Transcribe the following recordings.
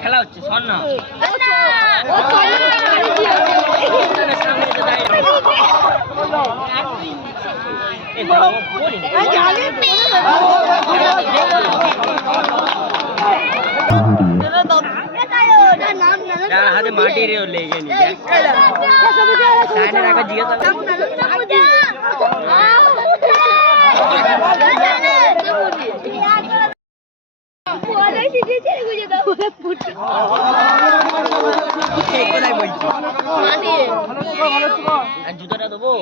খেলা হচ্ছে স্বর্ণা হাতে মাটি রে লেগে নি জুতোটা দেবো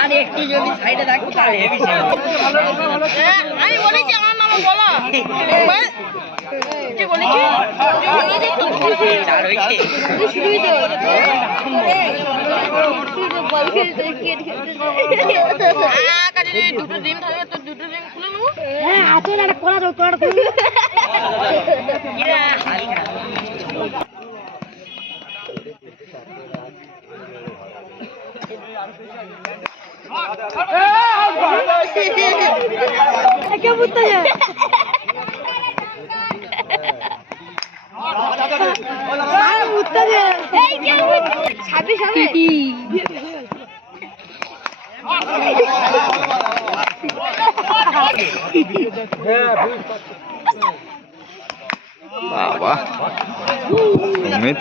আর একটু যদি সাইডে থাকতো তাহলে হেভি ছিল। আমি বলেছি আমার মামা বলো কি বলেছি চার হইছে শুরুই তো বল খেলতে কাজে দুটো ডিম থাকে তো দুটো ডিম খুলে নেব। হ্যাঁ হাতে না কোড়া দাও কোড়া খুলে ইরা হালকা क्या बुत्ता है सारा बुत्ता है ए क्या बुत्ता छाबी छाबी बाबा उम्मीद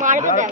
मार दे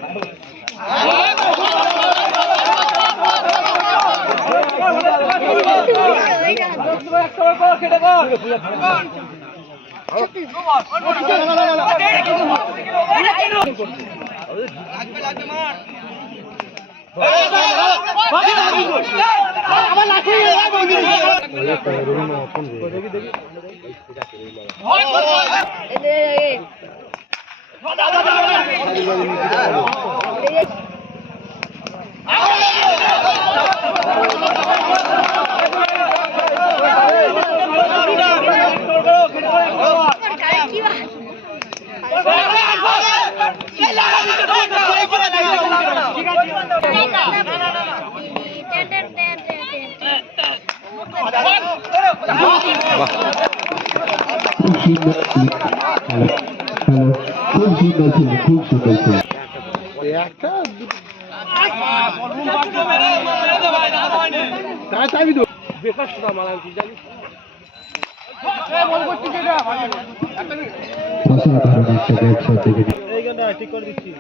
ঠিক করে দিচ্ছি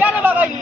কেন বাগাইনি